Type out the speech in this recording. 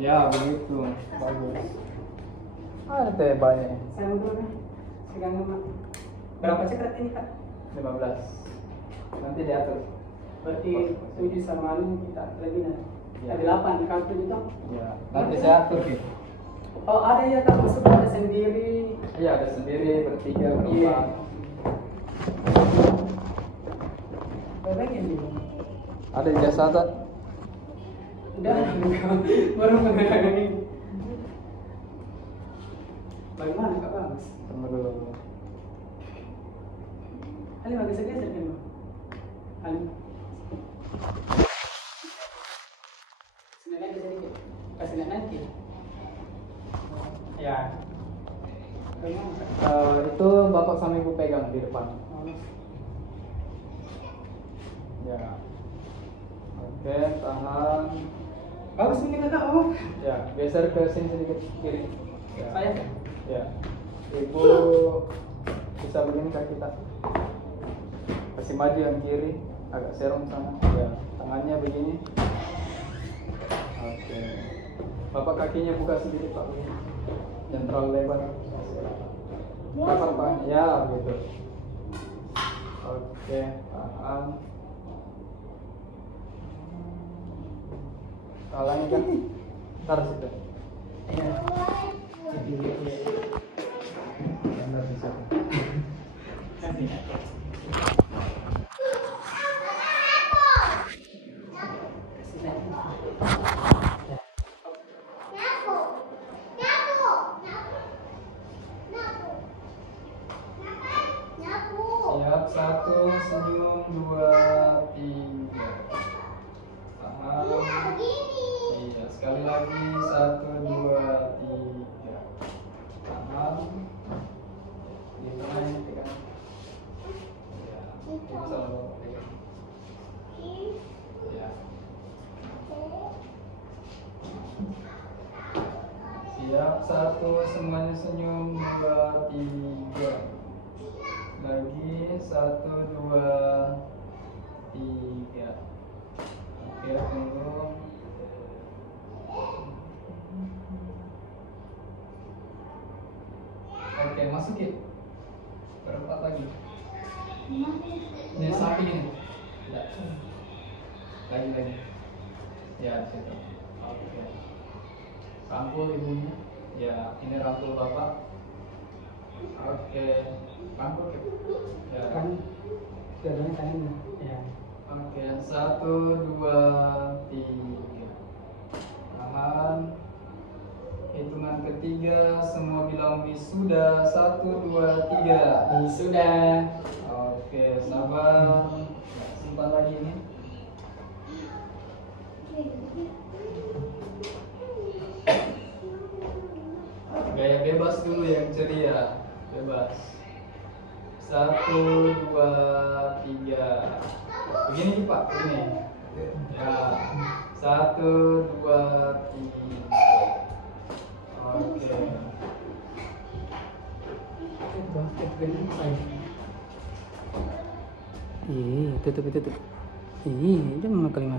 Ya begitu, bagus. Ada teh banyak. Saya mau dulu nih. Pegang nama. Berapa cekrat ini kak? 15. Nanti diatur. Berarti 7 sama anu kita lebih nih. Ya. Ada 8 di kartu itu. Ya, nanti saya atur gitu. Oh ada ya kak, masuk ada sendiri. Iya ada sendiri, bertiga, berempat. Iya. Berapa ini? Ada jasa tak? Udah, baru mengenai ini. Bagaimana kak Bagus? Tunggu dulu. Ali nggak bisa geser kan? Ali. Sini lagi sedikit. Kasih lihat nanti. Ya. Bagaimana kak? Itu bapak sama ibu pegang di depan. Ya. Oke, tahan. Bagus ini kakak, oh. Ya, geser ke sini sedikit kiri. Ya. Saya. Ya. Ibu bisa begini kaki kita. Kasih maju yang kiri, agak serong sana. Ya, tangannya begini. Oke. Bapak kakinya buka sedikit Pak begini. Jangan terlalu lebar. Lebar Pak. Ya, gitu. Oke, tahan. Halangi kan? Taruh situ. Iya. Benar bisa. Kasih. Siap, 1, senyum, 2, 3. Tahan. Iya, sekali lagi 1, 2, 3. Tahan. Di tengah ini pegang. Ya, ini selalu pegang. Ya. Siap, 1, semuanya senyum, 2, 3. Lagi 1, 2, 3. Oke, tunggu. Oke, masukin. Berempat lagi. Ini samping ini. Tidak. Lagi. Ya, situ. Oke. Rangkul ibunya. Ya, ini rangkul bapak. Oke. Rangkul. Ya. Kan, dadanya kan ini. Ya. Oke, 1, 2, 3. Tahan. Hitungan ketiga, semua bilang wisuda. 1, 2, 3. Sudah. Oke, sabar. Simpan lagi ini. Gaya bebas dulu yang ceria. Bebas. 1, 2, 3. Begini nih Pak, begini. Ya. 1, 2, 3. Oke. Tutup. Ih, jangan kelima.